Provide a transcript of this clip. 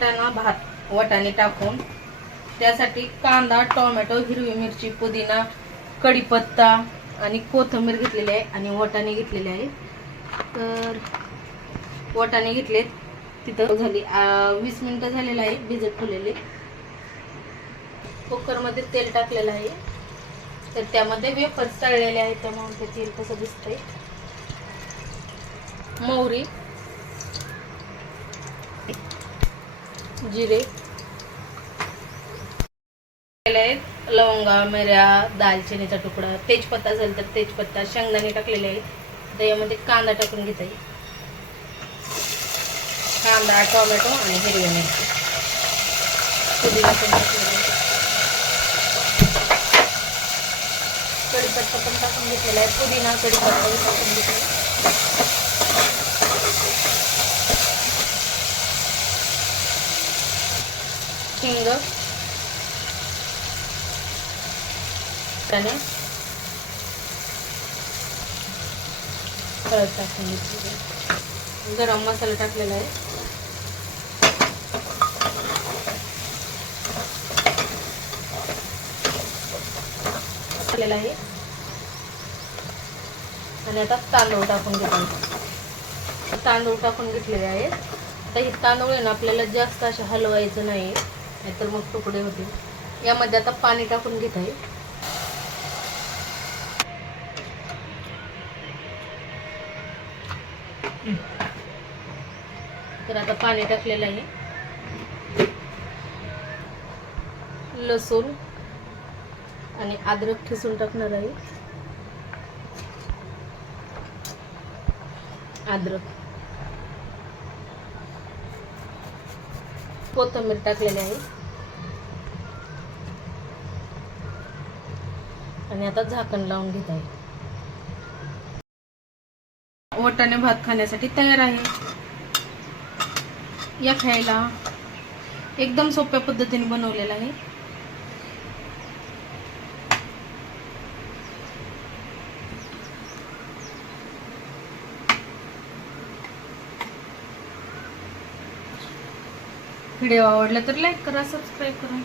वाटाणा भात वटाणे टाकून. त्यासाठी कांदा टोमॅटो हिरवी मिरची पुदिना कढीपत्ता आणि कोथिंबीर घेतलेली आहे आणि वटाणे घेतलेले आहे. तर वटाणे घेतलेत. तिथं झाली वीस मिनटं झालेलं आहे भिजत ठेवलेले. कुकरमध्ये तेल टाकलेलं आहे. तर त्यामध्ये वेफर्स तळलेले आहेत त्यामुळे ते तेल कसं दिसतंय. मोहरी जिरे. आहेत. लवंगा मिऱ्या दालचिनीचा तुकडा तेजपत्ता असेल तर तेजपत्ता शेंगदाणे टाकलेले आहेत. यामध्ये कांदा टाकून घेता. येईल कांदा टोमॅटो आणि हिरवी मिरची. पुदिना पण टाकलेला आहे. कढीपत्ता पण टाकून घेतलेला आहे. पुदिना कढीपत्ता पण टाकून घेतला हिंग त्याने हळद टाकून गरम मसाला टाकलेला आहे टाकलेला आहे आणि आता तांदूळ टाकून घेतो तांदूळ टाकून घेतलेले आहेत आता हे तांदूळ आहे ना आपल्याला जास्त असे हलवायचं नाही नाहीतर मग तुकडे होतील. यामध्ये आता पाणी टाकून घेत आहे. तर आता पाणी टाकलेलं आहे. लसूण आणि अद्रक ठिसून टाकणार आहे. अद्रक. कोथिंबीर टाकलेली आहे. आणि आता झाकण लावून घेत आहे. वटाणे भात खाण्यासाठी तयार आहे. या खायला एकदम सोप्या पद्धतीने बनवलेला आहे. व्हिडिओ आवडला तर लाईक करा सबस्क्राईब करा.